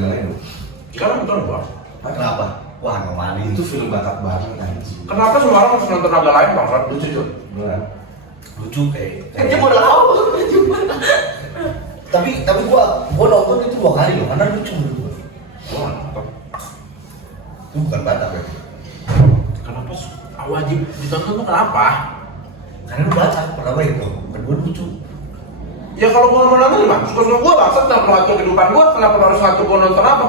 lain. Sekarang nonton Bang. Kenapa? Wah, ngomongin Itu film Batak banget anjing. Kenapa semua orang harus nonton naga lain Bang? Lucu cuy. Beneran. lucu kayak. Dia mau tahu. Tapi gua nonton itu 2 kali loh, karena lucu menurut gua. Gua nggak nonton. Itu bukan Batak ya. Kenapa wajib ditonton tuh kenapa? Karena lu Batak, pertama itu. Kedua lucu. Ya kalau gua mau nonton Bang, suka-suka gua bangsat dalam mengatur kehidupan gua, kenapa harus ngatur gua nonton apa?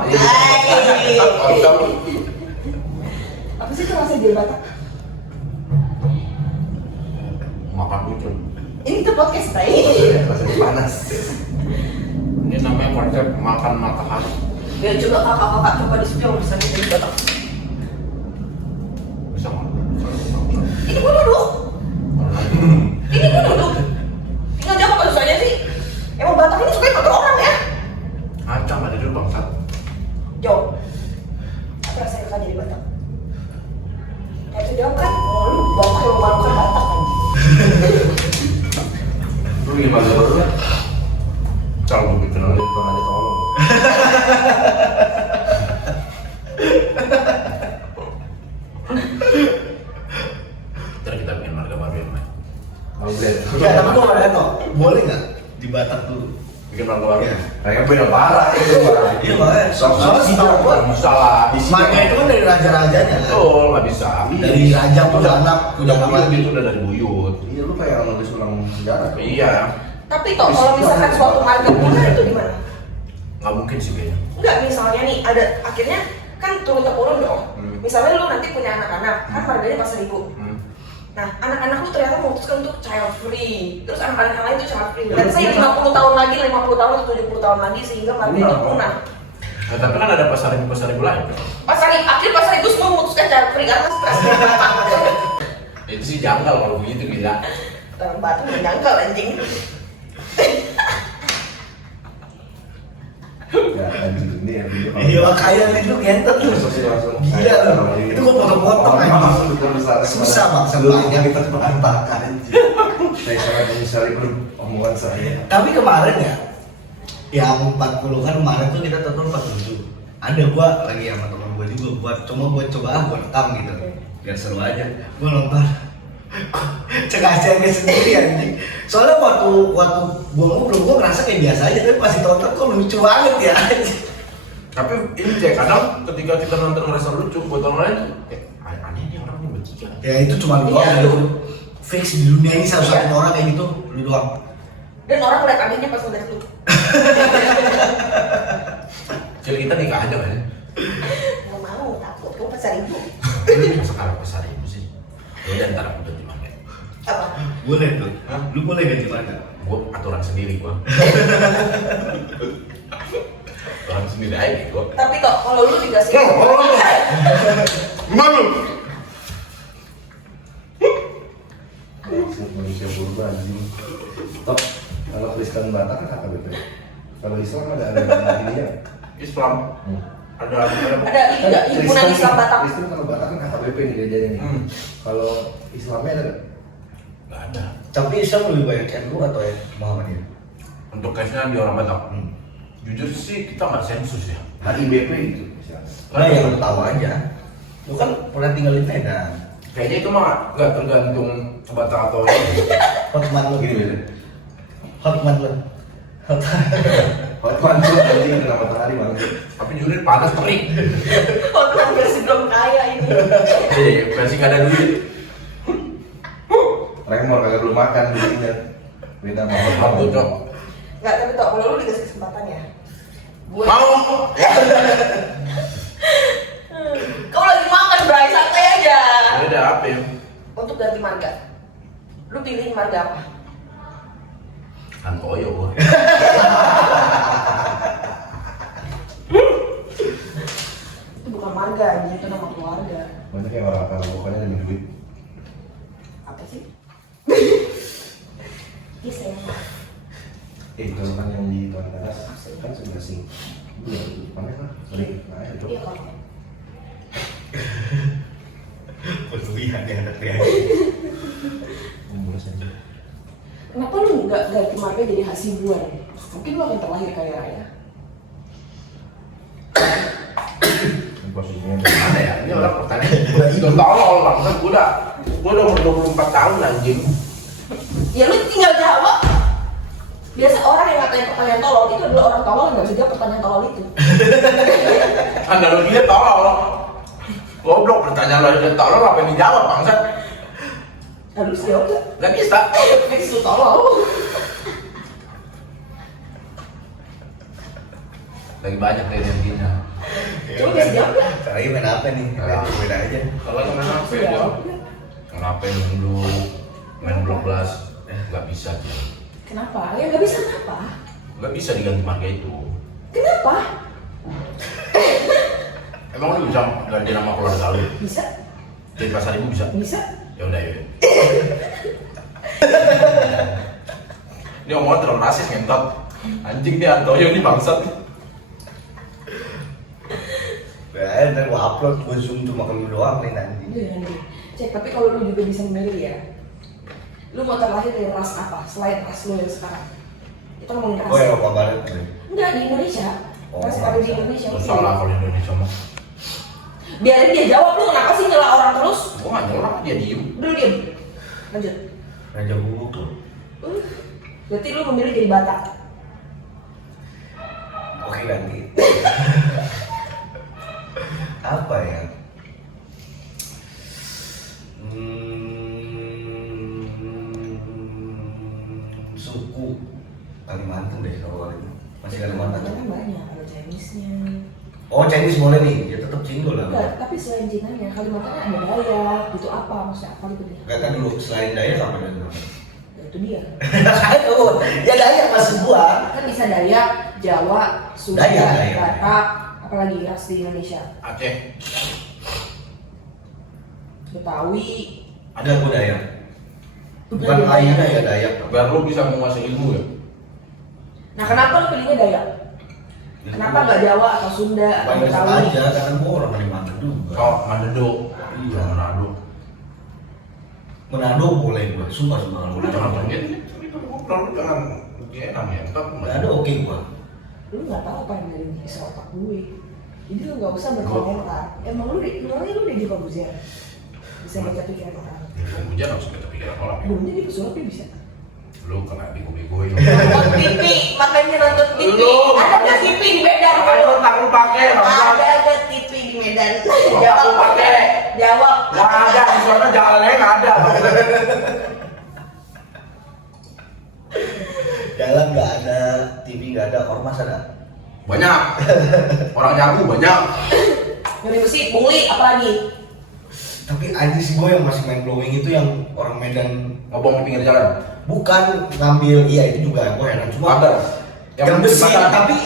Apa sih kalau saya jadi Batak? Makan lucu. Ini tuh podcast tay. Rasanya panas. Ini namanya konsep makan matahari. Ya coba kakak-kakak coba di sini bisa jadi Batak. Bisa nggak? Ini gua duduk. Ini gua duduk. Tinggal jawab kalau susahnya sih. Emang Batak ini suka ngatur orang ya? Acang ada dulu bangsat. Jawab. Apa rasanya kakak jadi Batak? Ya itu jawab kan. Oh lu Batak yang memalukan Batak kan? Lu gimana lu? Kalau gue kenal dia Pernah ditolong. ntar kita bikin marga baru yang lain. Ya, tapi gua nggak tahu. Boleh nggak di Batak dulu? Bikin marga baru. Iya. Kayaknya beda parah itu parah. Iya makanya. Soalnya setahu gua Bisa lah. marga itu kan dari raja-rajanya kan. Betul, nggak bisa. Dari raja punya anak, punya Udah anak. itu udah dari buyut. Iya lu kayak nulis ulang sejarah. Iya, Tapi toh kalau misalkan suatu marga punah itu gimana? nggak mungkin sih kayaknya. Enggak, misalnya nih ada akhirnya kan turun temurun dong. Misalnya lu nanti punya anak-anak, kan marganya Pasar Ibu. Nah, anak-anak lu ternyata memutuskan untuk child free. Terus anak-anak yang lain itu child free. Dan saya 50 tahun lagi, 50 tahun atau 70 tahun lagi sehingga marga itu punah. Nah, tapi kan ada pasar ibu lain. Akhir Pasar Ibu semua memutuskan child free karena stres. Itu sih janggal kalau begitu gila. Batu menyangkal anjing. Ya anjing ini ya video. Iya makanya lu ngentot lu. Langsung. Gila lu. Itu gua potong-potong Langsung anjing. besar. Susah bang, Sebelumnya sebelumnya. kita berantakan anjing. Saya sangat menyesali omongan saya. Tapi kemarin ya, yang 40 kan kemarin tuh kita tonton 47. Ada gua lagi sama teman gua juga buat gua rekam gitu. Biar seru aja. Gua nonton. Cengah-cengah sendiri anjing. Soalnya waktu gua ngobrol gua ngerasa kayak biasa aja, tapi pas ditonton kok lucu banget ya anjing. Tapi ini cek kadang ketika kita nonton ngerasa lucu, buat orang lain tuh kayak aneh nih orang ini bertiga. Ya itu cuma lu doang Iya, ya, itu fix di dunia ini satu-satunya orang kayak gitu, lu doang. Dan orang ngeliat anehnya pas ngeliat lu. Jadi kita nikah aja kan? Gak mau, takut. Kamu Pasar Ibu. Sekarang besar ibu sih. Ya dan ntar aku ganti marga. Apa? Boleh tuh. Lu boleh ganti mana? Gue aturan sendiri gua. Aturan sendiri aja gua. Tapi toh kalau lu dikasih Gimana lu? Manusia purba anjing. Top. Kalau Kristen Batak kan KKBP. Kalau Islam ada ininya. Islam. Ada ada himpunan Islam Batak. Kristen kalau Batak kan KKBP nih gerejanya nih. Kalau Islamnya ada nggak? Nggak ada. Tapi Islam lebih banyak NU atau ya Muhammadiyah? Untuk case-nya di orang Batak. Jujur sih kita nggak sensus ya. HIBP itu misalnya. Nah, yang lu tahu aja. Lu kan pernah tinggal di Medan. Kayaknya itu mah nggak tergantung Batak atau Hotman lu Gini gitu. beda. Hotman lu. Hotman tuh anjing kena matahari banget. tapi jujur panas terik. Orang versi belum kaya ini. Versi nggak ada duit. Remor kagak belum makan begini. Beda sama Hotman. Aku cok. Nggak, tapi toh kalau lu dikasih kesempatan ya. Gue. Mau? Kau lagi makan, Bray, santai aja. Ada apa ya? Untuk ganti marga, lu pilih marga apa? Hantoyo gua. Itu bukan marga, itu nama keluarga. Banyak yang orang kalau pokoknya demi duit. Apa sih? Iya sayang. Itu kan yang di Tuan Teras kan sudah sing. Iya, mana kan? Sering. Nah, itu. Iya kalau. Pertulihan ya anak dia. Mulus aja. Kenapa lu nggak ganti marga jadi Hasibuan? Mungkin lu akan terlahir kaya raya. posisinya. Mana ya? Ini orang pertanyaan udah tolol bangsat. Gua udah umur 24 tahun anjing. Ya lu tinggal jawab. Biasa orang yang ngatain pertanyaan tolol itu adalah orang tolol yang nggak bisa jawab pertanyaan tolol itu. Analoginya tolol. Goblok pertanyaan lo aja tolol apa yang dijawab bangsat? Harus jawab tuh. Gak bisa. Fix lu tolol. Lagi banyak dari yang gini. Coba bisa jawab nggak? Caranya main apa nih? Beda aja. Kalau main HP dia. Kenapa yang dulu main Block nggak bisa? Kenapa? Ya nggak bisa kenapa? Nggak bisa diganti marga itu. Kenapa? Emang lu bisa ganti nama keluarga lu? Bisa? Jadi pasar ibu bisa? Bisa? Ya udah ya. Ini omongan terlalu rasis ngentot. Anjing nih Antoyo ini bangsat. Ya, ntar gua upload, gua zoom cuma ke lu doang nih nanti. Iya nanti. Cek, tapi kalau lu juga bisa memilih ya. Lu mau terlahir dari ras apa? Selain ras lu yang sekarang. Kita ngomongin ras. Oh, Eropa Barat nih. Enggak, di Indonesia. Oh, Ras ada di Indonesia. Salah kalau Indonesia mah. Biarin dia jawab, lu kenapa sih nyela orang terus? Gua nggak nyolak dia diem. Dulu diem. Lanjut. Raja Bubuk tuh. Berarti lu memilih jadi Batak. Oke ganti. Apa ya? Suku Kalimantan deh kalau kali ini. Masih Kalimantan. Kan banyak, ada Chinese-nya. Oh Chinese boleh nih, ya tetap Cindo lah. Enggak, tapi selain Cina-nya, Kalimantan ada Dayak, itu apa? Maksudnya apa gitu dia? Kata dulu selain Dayak apa dan Ya, itu dia. Aduh, ya Dayak masuk gua. Kan bisa Dayak, Jawa, Sunda, Dayak. Batak, apalagi ras di Indonesia. Aceh. Betawi. Ada gua Dayak. Bukan lainnya ya Dayak. Biar lu bisa menguasai ilmu ya. Nah, kenapa lu pilihnya Dayak? Kenapa nggak Jawa atau Sunda atau Banyak Betawi? aja, karena gua orang Kalimantan juga. Oh, Manado. Iya, Manado. Manado boleh gua, sumpah kalau Udah Manado. jangan gitu. Lu jangan enak ya. Entar Manado oke gua. Lu nggak tahu apa yang dari isi otak gue. Jadi lu nggak usah berkomentar. Emang lu udah di Pabuzer. Bisa baca pikiran orang. Hujan harus kita pikiran orang ya. Belumnya di pesulap bisa. Lu kena bego-begoin. Nonton TV, makanya nonton TV. Lu. Ada nggak TV di Medan? Lu tak lu pakai, bangsat. Ada nggak TV di Medan? Lu Jawab. pakai. Jawab. Nggak ada di sana jalannya nggak ada. Jalan nggak ada, TV nggak ada, ormas ada. Banyak. Orang jago banyak. Nyuri besi, pungli, apalagi? Tapi anjir gue yang masih main blowing itu yang orang Medan Ngobong di pinggir jalan. bukan ngambil, iya itu juga gue heran cuma Ada. yang besi jembatan. tapi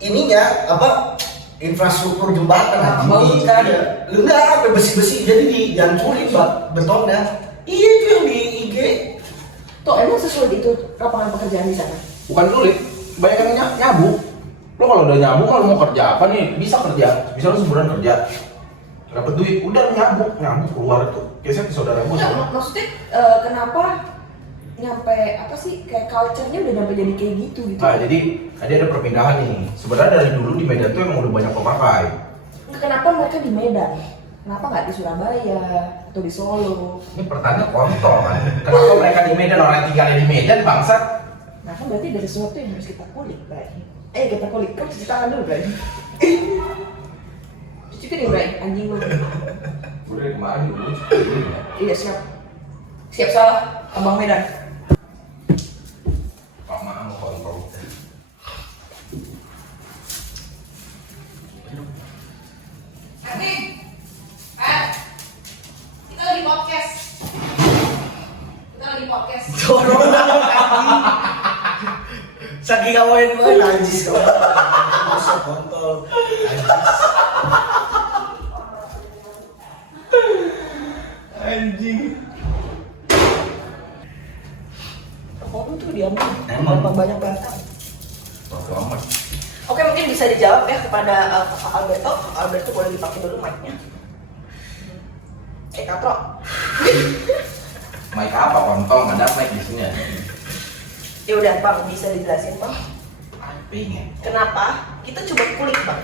ininya apa infrastruktur jembatan Nah, anjing. bagus kan? Iya. Lu enggak sampai besi-besi jadi dihancurin betonnya. Iya itu yang di IG. Tuh, emang sesuai itu lapangan pekerjaan di sana? Bukan sulit. Banyak yang nyabuk. Lo kalau udah nyabuk kalau mau kerja apa nih bisa kerja. Bisa lo sebulan kerja. Dapat duit, udah nyabuk keluar itu. Biasanya ke saudara gue. Enggak, maksudnya kenapa nyampe apa sih kayak culture-nya udah nyampe jadi kayak gitu gitu? Nah, jadi ada perpindahan nih. Sebenarnya dari dulu di Medan tuh emang udah banyak pemakai. Kenapa mereka di Medan? Kenapa nggak di Surabaya atau di Solo? Ini pertanyaan kontol kan. Kenapa mereka di Medan, orang tinggalnya di Medan bangsat? Nah kan berarti ada sesuatu yang harus kita kulik, Bray. Kita kulik, kan cuci tangan dulu, Bray. Cuci piring, Bray, anjing lu. Udah dari kemarin dulu. Iya, siap. Siap salah, Abang Medan. Pak Maan mau kontrol. Anjing! Kita lagi podcast. Kita lagi podcast. Saking kawain banget anjis kau. Masuk kontol. Anjing. Ngomong tuh diambil. Emang. Banyak banget. Bodo amat. Oke, mungkin bisa dijawab ya kepada Kak Alberto. Kak Alberto boleh dipakai dulu mic-nya. Katro. Mic apa kontol? Nggak ada mic di sini ya. Ya udah, Bang, bisa dijelasin, Bang. Pengen. Kenapa? Kita coba kulik, Bang.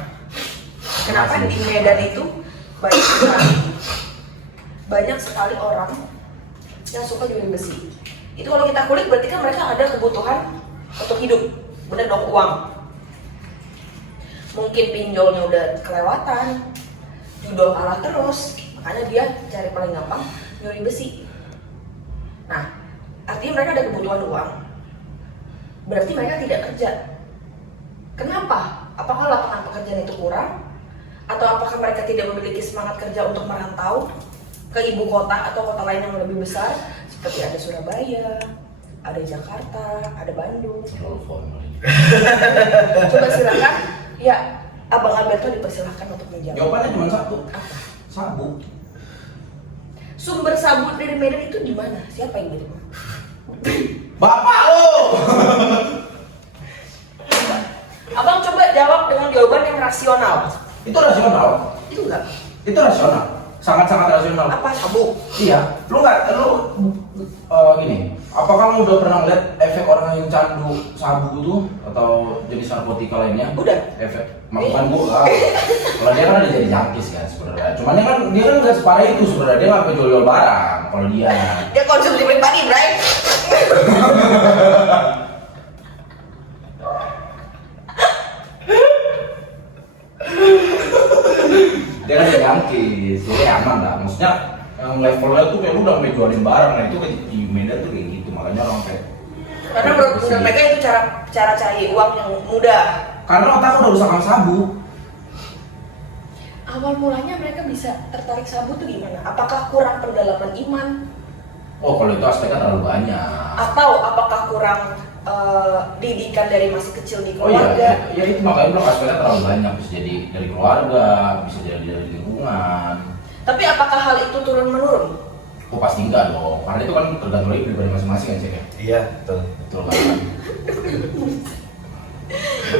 Kenapa di Medan itu banyak sekali orang yang suka jual besi. Itu kalau kita kulik berarti kan mereka ada kebutuhan untuk hidup, bener dong, uang. Mungkin pinjolnya udah kelewatan, judol kalah terus, makanya dia cari paling gampang nyuri besi. Nah, artinya mereka ada kebutuhan uang, berarti mereka tidak kerja. Kenapa? Apakah lapangan pekerjaan itu kurang? Atau apakah mereka tidak memiliki semangat kerja untuk merantau ke ibu kota atau kota lain yang lebih besar? Seperti ada Surabaya, ada Jakarta, ada Bandung. Coba silakan, ya Abang Alberto dipersilahkan untuk menjawab. Jawabannya cuma satu. Sabuk. Sumber sabuk dari Medan itu di mana? Siapa yang ngirim? Bapak lo. Abang coba jawab dengan jawaban yang rasional. Itu rasional. Itu enggak? Itu rasional. Sangat-sangat rasional. Apa sabuk? Iya. Lu gini. Apa kamu udah pernah lihat efek orang yang candu sabu itu atau jenis narkotika lainnya? Udah. Efek. Bukan gua. Kalau dia kan ada jadi jangkis kan sebenarnya. Cuman dia kan nggak separah itu sebenarnya. Dia nggak jual barang. Kalau dia. Dia konsumsi pribadi, Bray. Dia kan ada jangkis, jadi aman lah. Maksudnya yang levelnya tuh kayak lu udah mau jualin barang, nah itu kan di Medan tuh kayak gitu, makanya orang kayak. Karena menurut mereka itu cara cari uang yang mudah. Karena otak udah rusak sama sabu. Awal mulanya mereka bisa tertarik sabu tuh gimana? Apakah kurang pendalaman iman? Oh kalau itu aspeknya terlalu banyak. Atau apakah kurang didikan dari masih kecil di Oh iya, keluarga? ya itu makanya bilang aspeknya terlalu banyak. Bisa jadi dari keluarga, bisa jadi dari lingkungan. Tapi apakah hal itu turun menurun? Oh pasti enggak dong, karena itu kan tergantung dari pribadi masing-masing kan cek ya. Iya, betul. Betul kan?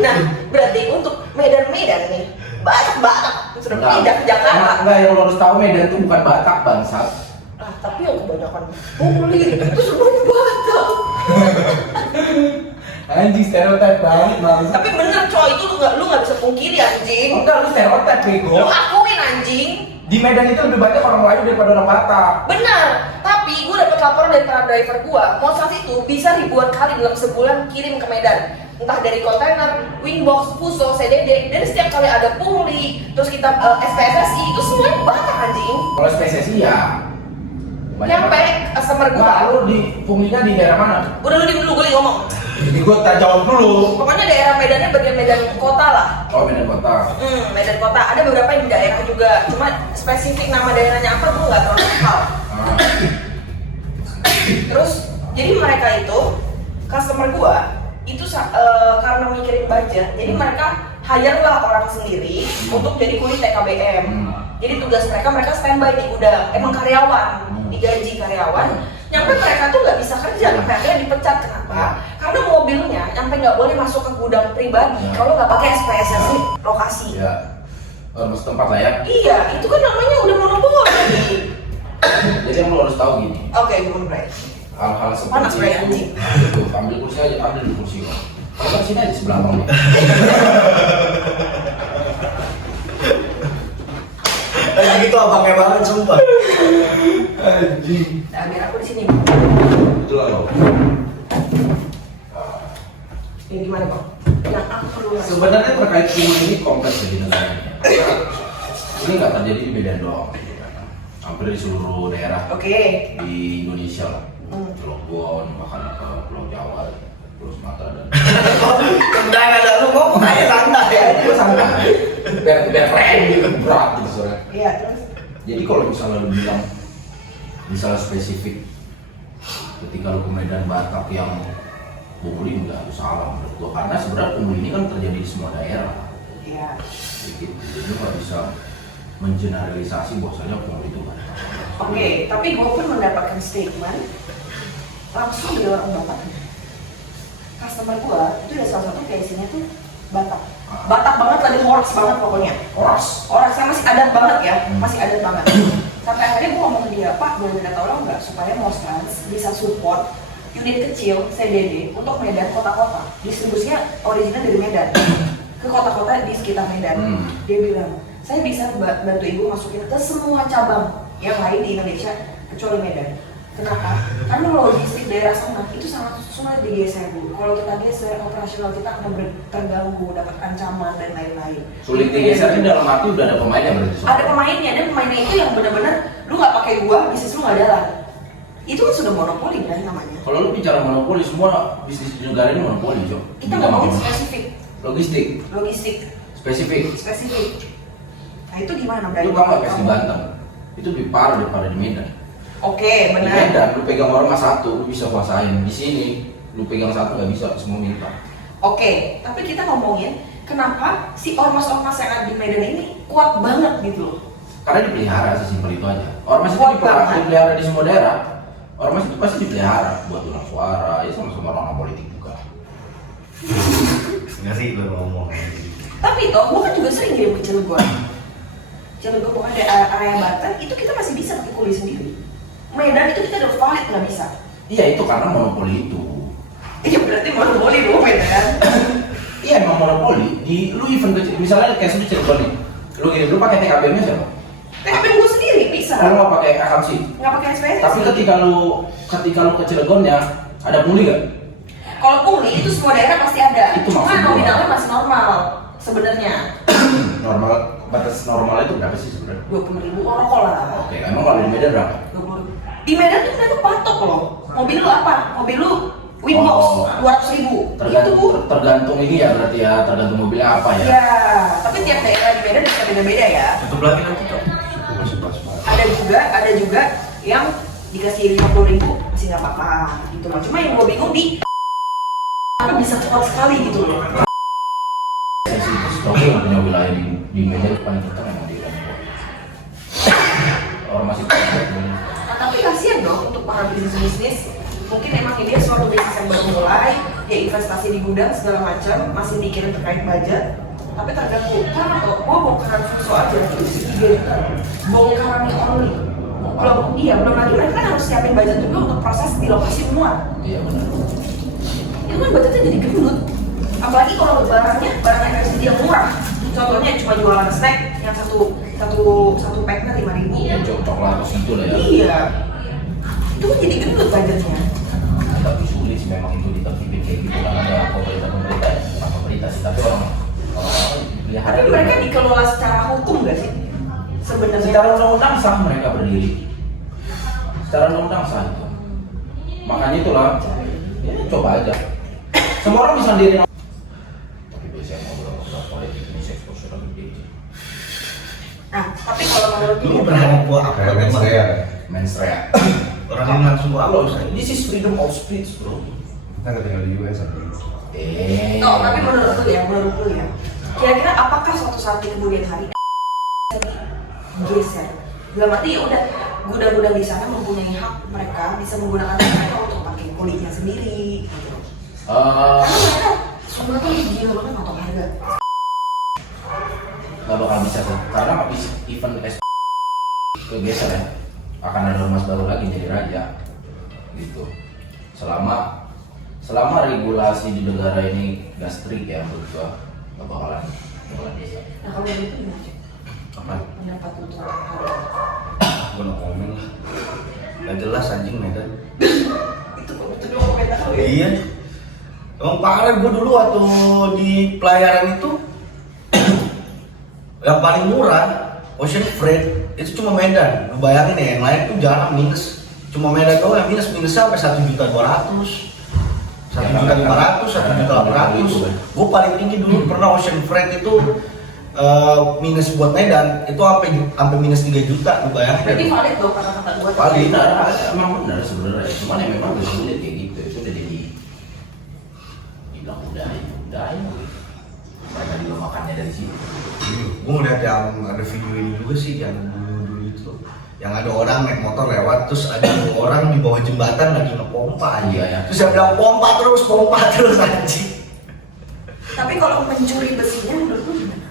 Nah, berarti untuk Medan-Medan nih, Batak sudah pindah ke Jakarta. Enggak, yang lo harus tahu Medan itu bukan Batak bangsat. Ah, tapi yang kebanyakan pungli itu semuanya Batak. Anjing stereotip banget bangsat. Tapi bener coy, itu lu nggak bisa pungkiri anjing. Enggak, lu stereotip bego. Lu akuin anjing. Di Medan itu lebih banyak orang Melayu daripada orang Batak. Benar, tapi gue dapat laporan dari para driver gue, Mostras itu bisa ribuan kali dalam sebulan kirim ke Medan. Entah dari kontainer, Winbox, Fuso, CDD, dan setiap kali ada pungli, terus kita SPSSI, itu semuanya Batak anjing. Kalau spesies iya. Nyampe customer gue. Nah, lu di punglinya di daerah mana? Udah lu diem dulu, gue ngomong. Jadi gue tak jawab dulu. Pokoknya daerah Medannya bagian Medan kota lah. Oh Medan kota. Medan kota. Ada beberapa yang di daerah juga. Cuma spesifik nama daerahnya apa gue nggak terlalu hafal. Terus jadi mereka itu customer gue itu karena mikirin budget, jadi mereka hire lah orang sendiri untuk jadi kuli TKBM. Jadi tugas mereka standby di gudang. Emang karyawan, digaji karyawan. Nyampe mereka tuh nggak bisa kerja, sampai akhirnya dipecat. Kenapa? Karena mobilnya nyampe nggak boleh masuk ke gudang pribadi kalau nggak pakai SPSSI lokasi. Ya. Mas tempat lah ya. Iya, itu kan namanya udah monopoli. Jadi yang lo harus tahu gini. Oke, gue mulai. Hal-hal Panas, seperti Bray, itu. anjing. Tuh, ambil kursi aja, ambil di kursi lo. Kalau kan sini aja sebelah bang. Lagi itu abangnya banget sumpah. Anjing. Nah, biar aku di sini. Betul lah lo. Ini gimana bang? Yang aku perlu. Sebenarnya terkait ini kompleks jadi negaranya. Ini nggak terjadi di Medan doang. Hampir di seluruh daerah Oke. di Indonesia lah. Cilegon, bahkan ke Pulau Jawa, Pulau Sumatera dan. Udah ada lu ngomong aja santai ya. Gue santai. Biar keren gitu, berat gitu soalnya. Iya, terus. Jadi kalau misalnya lu bilang misalnya spesifik ketika lu ke Medan Batak yang pungli enggak salah menurut gua, karena sebenarnya pungli ini kan terjadi di semua daerah. Iya. Gitu. Jadi lu nggak bisa mengeneralisasi bahwasanya pungli itu Batak. Oke, tapi gue pun mendapatkan statement langsung dari orang Batak. Customer gue itu ada salah satu case-nya tuh Batak. Batak banget lagi, horas banget pokoknya. Orasnya masih adat banget ya, masih adat banget. Sampai akhirnya gue ngomong ke dia, Pak boleh minta tolong nggak supaya Mostrans bisa support unit kecil CDD untuk Medan kota-kota. Distribusinya original dari Medan ke kota-kota di sekitar Medan. Dia bilang, saya bisa bantu ibu masukin ke semua cabang yang lain di Indonesia kecuali Medan. Kenapa? Karena logistik daerah sana itu sangat sulit digeser Bu. Kalau kita geser operasional kita akan terganggu, dapat ancaman dan lain-lain. Sulit digeser itu dalam arti udah ada pemainnya berarti. Ada pemainnya dan pemainnya itu yang benar-benar lu nggak pakai gua bisnis lu nggak jalan. Itu kan sudah monopoli kan namanya. Kalau lu bicara monopoli, semua bisnis di negara ini monopoli, Jo. Kita ngomongin spesifik. Logistik, spesifik. Nah itu gimana? Lu tau nggak di Banten? Itu lebih parah daripada di Medan. Oke, Di benar. Medan, lu pegang ormas satu, lu bisa kuasain. Di sini, lu pegang satu nggak bisa, semua minta. Oke, tapi kita ngomongin kenapa si ormas-ormas yang ada di Medan ini kuat banget gitu loh. Karena dipelihara, sesimpel itu aja. Ormas itu Kuat banget. dipelihara di semua daerah. Ormas itu pasti dipelihara buat tulang suara, ya sama-sama orang politik juga. Ngeri gue ngomong. Tapi toh, gua kan juga sering ngirim ke Cilegon. Cilegon ada area Banten, itu kita masih bisa pakai kuli sendiri. Medan itu kita udah valid nggak bisa. Iya, itu karena monopoli itu. Iya berarti monopoli dong Medan. Iya, emang monopoli. Lu event kecil, misalnya kayak di Cirebon nih. Lu gini, lu pakai TKB-nya siapa? TKP gua sendiri bisa. Lu nggak pakai akamsi. Nggak pakai SPSS. Tapi ketika lu ke Cilegonnya, ada pungli nggak? Kalau pungli itu semua daerah pasti ada. Itu Cuma maksud gua. nominalnya masih normal sebenarnya. Normal, batas normal itu berapa sih sebenarnya? 20.000 rokok lah. Oke, emang kalau di Medan berapa? 20.000. Di Medan tuh mereka patok loh. Mobil lu apa? Mobil lu Winbox Oh. 200.000. Tergantung, Itu tergantung ini ya berarti ya, tergantung mobilnya apa ya? ya. Tapi tiap daerah di Medan bisa beda-beda ya. Tutup lagi nanti Cok. Ada juga yang dikasih 50.000 masih nggak apa-apa gitu loh. Cuma yang gue bingung di apa bisa cepat sekali gitu loh. Stok yang punya wilayah di Medan itu paling kencang emang di Lombok. Orang masih kuat. Nah, tapi kasihan dong untuk para bisnis. Mungkin emang ini suatu bisnis yang baru mulai, dia investasi di gudang segala macam, masih mikirin terkait budget, tapi terganggu. Karena kok mau bongkaran susu aja itu sih 3 juta, bongkarannya only. Belum lagi mereka kan harus siapin budget juga untuk proses di lokasi semua. Iya benar. Itu kan budgetnya jadi gendut. Apalagi kalau barangnya dia murah. Contohnya cuma jualan snack yang satu packnya 5.000. Ya coklat terus gitu lah ya. Iya. Itu kan jadi gendut budgetnya. Tapi sulit sih memang itu ditertibin kayak gitu kan ada pemerintah sih, tapi orang Tapi mereka dikelola secara hukum nggak sih? Sebenarnya. secara undang-undang sah mereka berdiri. Secara undang-undang sah itu. Makanya itulah, ya coba aja. Semua orang bisa diri. Tapi biasanya ngobrol-ngobrol politik ini exposure gede. Nah, tapi kalau menurut Lu berharap gua apa? Kayak Mensrea. Mensrea. Orang ini langsung gua Halo, apa? this is freedom of speech, bro. Kita nggak tinggal di US atau Oh, tapi menurut lu ya. Kira-kira apakah suatu saat di kemudian hari geser? Dalam arti ya udah gudang-gudang di sana mempunyai hak mereka bisa menggunakan mereka untuk pakai kulinya sendiri. Gitu. Karena mereka semua tuh gila banget atau harga. Gak bakal bisa tuh, karena habis event kegeser ya, akan ada ormas baru lagi jadi raja, gitu. Selama regulasi di negara ini gak strict ya, menurut gua gak bakalan bisa. Nah kalau itu gimana? Apa? Pendapat untuk harga. Gua no komen lah. Gak jelas anjing Medan. Itu doang komentar lu ya. Iya. Emang parah gue dulu waktu di pelayaran itu yang paling murah Ocean Freight itu cuma Medan. Lu bayangin ya, yang lain tuh jarang minus. Cuma Medan doang yang minusnya sampai 1.200.000. 1.500.000, 1.800.000. Gue paling tinggi dulu pernah Ocean Freight itu minus buat Medan itu sampai minus 3 juta. Lu bayangin. Berarti valid dong kata-kata gua. Paling emang benar sebenarnya, cuman ya memang udah sulit kayak gitu, itu udah jadi dibilang budaya gitu. Mereka juga makannya dari situ. Gue ngeliat yang ada video ini juga sih yang dulu itu, yang ada orang naik motor lewat terus ada orang di bawah jembatan lagi ngepompa aja. Iya, ya. Terus dia bilang pompa terus anjing. Tapi kalau mencuri besinya menurut lu gimana?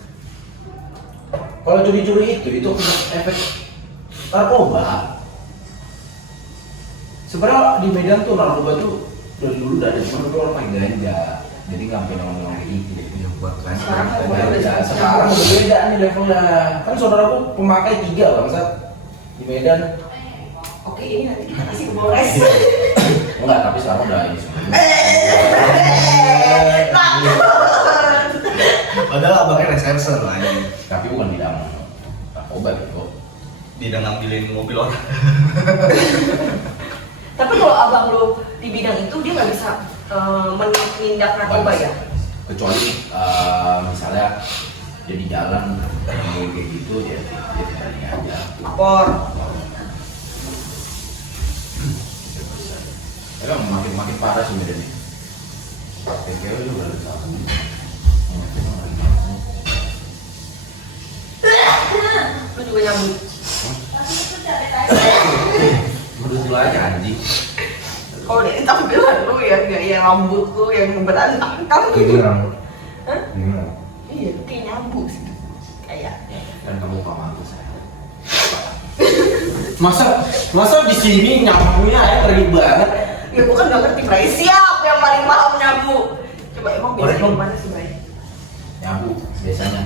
Kalau curi-curi itu efek narkoba. Sebenarnya di Medan tuh narkoba tuh dari dulu udah ada, cuma dulu orang main ganja. Jadi nggak sampai ngomong kayak gitu. Ya buat kan. Sekarang beda nih levelnya. Kan saudaraku pemakai 3 bangsat di Medan. Oke, ini nanti kita kasih ke Polres. Enggak, tapi sekarang udah ini semua. Padahal abangnya reserse lah ini. Tapi bukan bidang narkoba gitu. Dia udah ngambilin mobil orang. Tapi kalau abang lu di bidang itu dia nggak bisa menindak narkoba ya? Kecuali misalnya dia di jalan kayak gitu dia berani aja. Lapor. Emang makin parah sih Medan ini. Kayaknya juga udah salah. Lu juga nyambut. Menurut lu aja anjing. Kalau dari tampilan lu yang rambut lu yang berantakan. Ini rambut. Hah? Ini rambut. Iya, itu kayak nyambut sih. Kayaknya. Kan kamu pamangku saya. Masa di sini nyambungnya ya perih banget. Ya bukan nggak ngerti, Bray. Siap yang paling paham nyambut. Coba emang biasanya Boleh, gimana sih, Bray? Nyambung biasanya.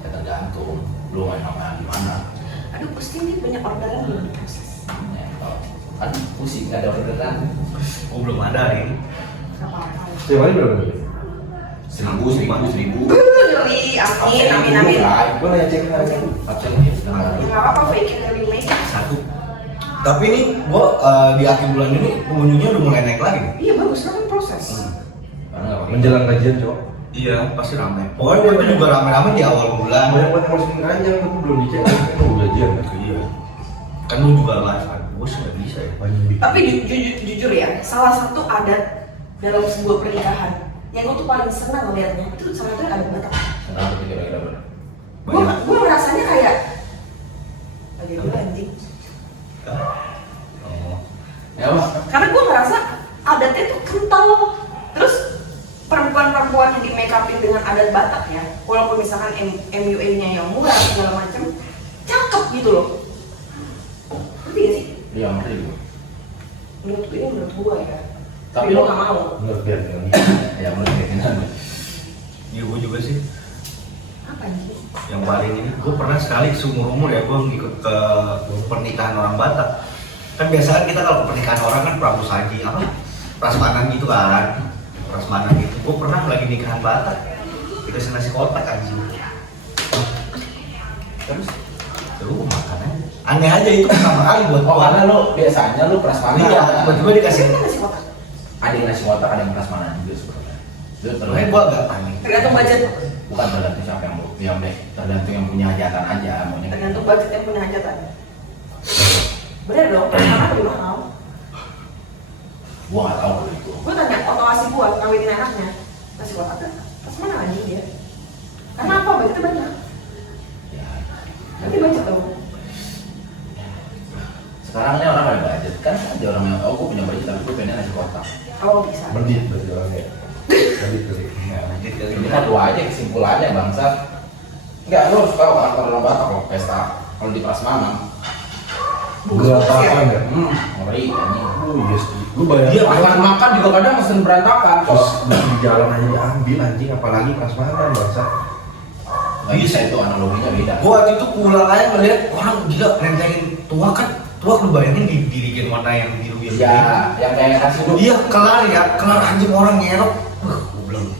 Ya tergantung lu main sama gimana. Aduh, pusing nih, banyak orderan belum diproses. Ya, kalau kan pusing nggak ada orderan. Oh belum ada ini. Gak apa-apa. Setiap hari berapa kali? 1000. Ngeri, amin. Gue nanya cek aja. Absen ya sedang ada. Gak apa-apa, fake it till you make it. 1. Tapi ini gua di akhir bulan ini pengunjungnya udah mulai naik lagi. Iya, bagus, kan proses. Karena nggak pakai. Menjelang gajian cowok. Iya, pasti ramai. Pokoknya gua tuh juga rame-rame di awal bulan. Banyak banget masukin keranjang tapi belum dicek. Kan udah gajian kan? Iya. Kan lu juga live kan. Gua sih nggak bisa ya. Tapi jujur ya, salah satu adat dalam sebuah pernikahan yang gue tuh paling senang ngeliatnya itu salah satu adat Batak. Kenapa tuh kira-kira berapa? Gue merasanya kayak lagi dulu anjing. Oh. Ya apa? Karena gue ngerasa adatnya tuh kental. Terus perempuan-perempuan yang di make upin dengan adat Batak ya, walaupun misalkan MUA-nya yang murah segala macam, cakep gitu loh. Ngerti gak sih? Iya, ngerti juga. Menurut gue ya. Tapi gue lo gak mau. Menurut biar yang ya menurut keyakinan. Iya, gua juga sih. Apa nih? Yang paling ini, gua pernah sekali seumur umur ya gua ngikut ke pernikahan orang Batak. Kan biasanya kita kalau ke pernikahan orang kan pramusaji apa? Prasmanan gitu kan. Prasmanan gitu. Gua pernah lagi nikahan Batak. Dikasih nasi kotak anjing. Terus lu makan aja. Aneh aja itu pertama kali buat Oh, karena lo biasanya lo prasmanan. Iya, tiba-tiba dikasih. Kita ngasih kotak. Ada yang nasi kotak, ada yang prasmanan juga sebenarnya. Itu Makanya gua agak panik. Tergantung budget. Bukan tergantung siapa yang mau, yang deh, tergantung yang punya hajatan aja maunya. Tergantung budget yang punya hajatan. Bener dong, karena lebih mahal. Gua nggak tahu kalau itu. Gue tanya otoasi gue ngawinin anaknya, nasi kotak kan? Pas mana anjing dia? Karena apa? Budgetnya banyak. Ya, Nanti budget dong. sekarang ini orang ada budget kan ada orang yang oh gue punya budget tapi gue pengen nasi kotak. Oh bisa. mendit berarti orangnya. Mendit kali. Ya, lanjut kali. Ini mah dua aja kesimpulannya bangsa. Enggak, lo harus tahu kan kalau orang Batak kalau pesta kalau di prasmanan. Gua apa-apa enggak? Ngeri anjing. Oh iya sih. Gue bayar. Dia makan juga kadang mesen berantakan. Terus di jalan aja diambil anjing apalagi prasmanan bangsa. Nggak bisa itu analoginya beda. Gua waktu itu pulang aja ngeliat orang gila nentengin tua kan. Tua lu bayangin di dirigen warna yang biru-biru. Ya, yang kayak nasi lu. Iya kelar ya, kelar anjing orang nyerok. Gua bilang.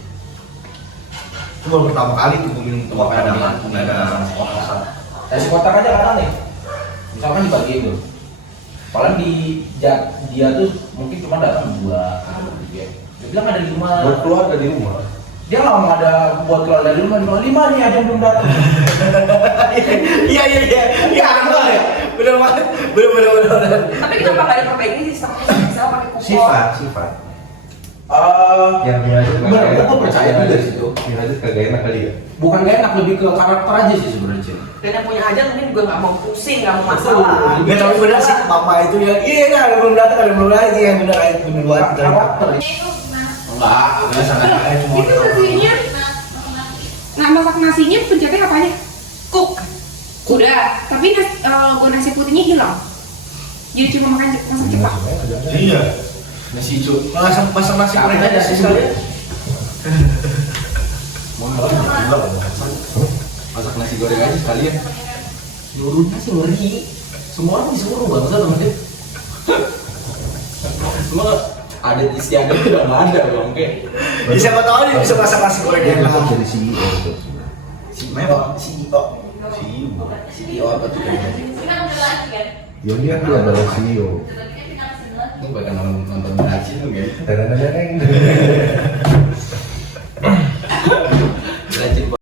Itu baru pertama kali tuh gua minum tua kadang nggak ada nasi kotak. Nasi kotak aja kadang nih. Misalkan dibagiin tuh. Paling dia tuh mungkin cuma datang 2 atau 3. Dia bilang ada 5. Buat keluarga di rumah. Dia nggak mau ada buat keluar dari rumah, 5 nih ada yang belum datang. Iya benar ya, benar banget, benar. Tapi kenapa nggak diperbaiki sistem? Misalnya pakai kupon. Sifat. Yang bener, gue percaya juga di situ. Yang hajat kagak enak kali ya. Bukan gak enak, lebih ke karakter aja sih sebenarnya. Cil. Dan yang punya hajat mungkin juga nggak mau pusing, nggak mau masalah. Enggak tapi benar sih mama itu ya. Iya kan ada belum datang ada belum lagi yang benar banget kita. Karakter. Enggak, biasa kan. Itu nasinya, nggak masak nasinya pencetnya apanya? Cook. Udah, tapi nasi putihnya hilang. Jadi cuma masak cepat. Iya. Nasi cu. Masak nasi Kawin goreng aja aja sih sih sekali. Mau ngalah juga lah masak nasi goreng aja sekalian. Nyuruhnya sih ngeri. Semua orang disuruh bangsa sama dia. Semua adat istiadat itu udah nggak ada bang. Oke. Siapa tahu dia bisa masak nasi goreng Dia enak. dapat jadi CEO itu. Memang CEO. CEO apa tuh? Yoni itu adalah CEO. Lu bakal nonton beraksi tuh ya. Kadang-kadang